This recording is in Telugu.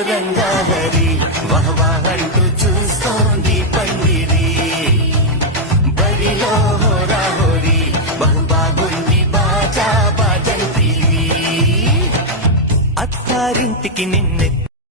రంగాహరి వహవాహంటూ చూస్తోంది పందిరి బరిలో హోరాహోరి బహు బాగుంది బాజా బాజంతి అత్తారింటికి నిన్ను